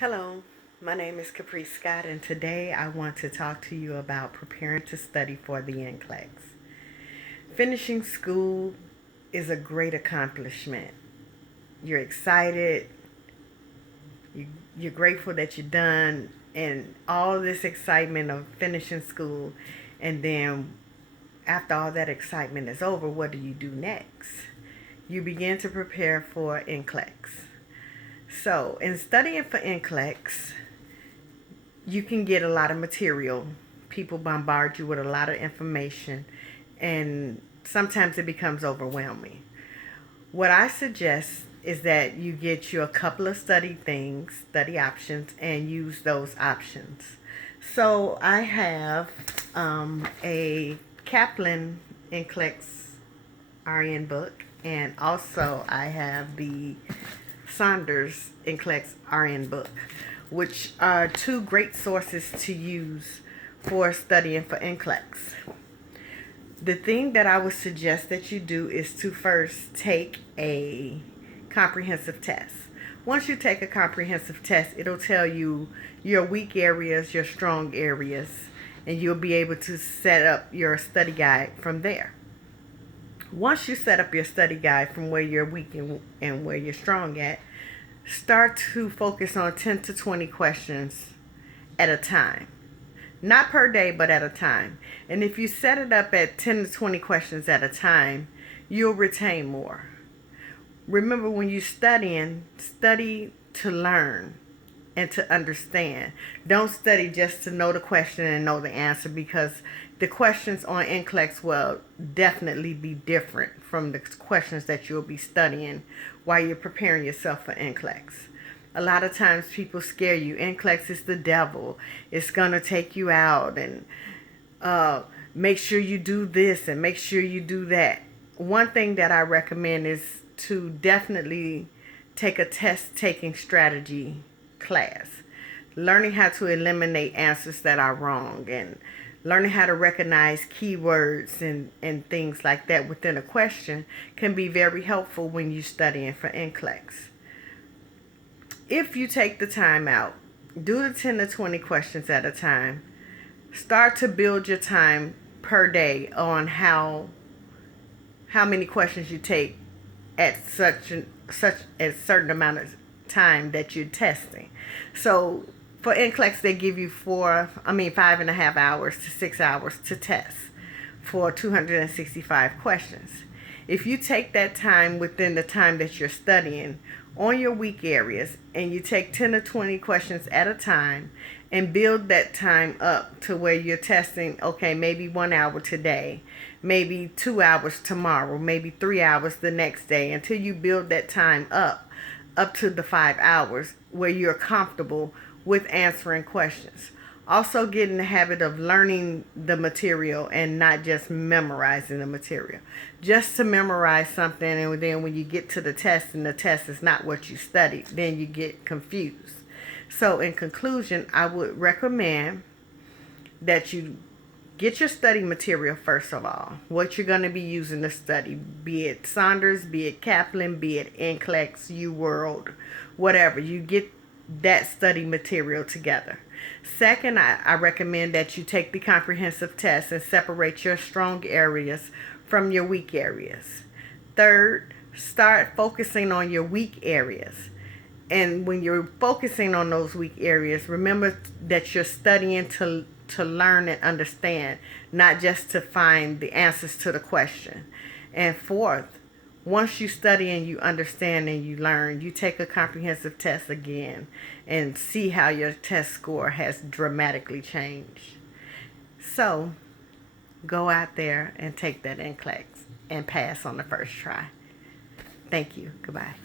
Hello, my name is Capri Scott, and today I want to talk to you about preparing to study for the NCLEX. Finishing school is a great accomplishment. You're excited, you're grateful that you're done, and all this excitement of finishing school, and then after all that excitement is over, what do you do next? You begin to prepare for NCLEX. So, in studying for NCLEX, you can get a lot of material. People bombard you with a lot of information, and sometimes it becomes overwhelming. What I suggest is that you get you a couple of study options, and use those options. So, I have a Kaplan NCLEX RN book, and also I have the Saunders NCLEX RN book, which are two great sources to use for studying for NCLEX. The thing that I would suggest that you do is to first take a comprehensive test. Once you take a comprehensive test, it'll tell you your weak areas, your strong areas, and you'll be able to set up your study guide from there. Once you set up your study guide from where you're weak and where you're strong at, start to focus on 10 to 20 questions at a time. Not per day, but at a time. And if you set it up at 10 to 20 questions at a time, you'll retain more. Remember, when you're studying, study to learn and to understand. Don't study just to know the question and know the answer, because the questions on NCLEX will definitely be different from the questions that you'll be studying while you're preparing yourself for NCLEX. A lot of times people scare you. NCLEX is the devil. It's going to take you out, and make sure you do this and make sure you do that. One thing that I recommend is to definitely take a test-taking strategy class. Learning how to eliminate answers that are wrong, and learning how to recognize keywords and things like that within a question can be very helpful when you're studying for NCLEX. If you take the time out, do the 10 to 20 questions at a time. Start to build your time per day on how many questions you take at such a certain amount of time that you're testing. So for NCLEX, they give you 5.5 hours to 6 hours to test for 265 questions. If you take that time within the time that you're studying on your weak areas, and you take 10 to 20 questions at a time and build that time up to where you're testing, okay, maybe 1 hour today, maybe 2 hours tomorrow, maybe 3 hours the next day, until you build that time up to the 5 hours where you're comfortable with answering questions. Also, get in the habit of learning the material and not just memorizing the material. Just to memorize something, and then when you get to the test and the test is not what you studied, then you get confused. So in conclusion, I would recommend that you get your study material first of all. What you're going to be using to study, be it Saunders, be it Kaplan, be it NCLEX, UWorld, whatever. You get that study material together. Second, I recommend that you take the comprehensive test and separate your strong areas from your weak areas. Third, start focusing on your weak areas. And when you're focusing on those weak areas, remember that you're studying to learn and understand, not just to find the answers to the question. And fourth, once you study and you understand and you learn, you take a comprehensive test again and see how your test score has dramatically changed. So, go out there and take that NCLEX and pass on the first try. Thank you. Goodbye.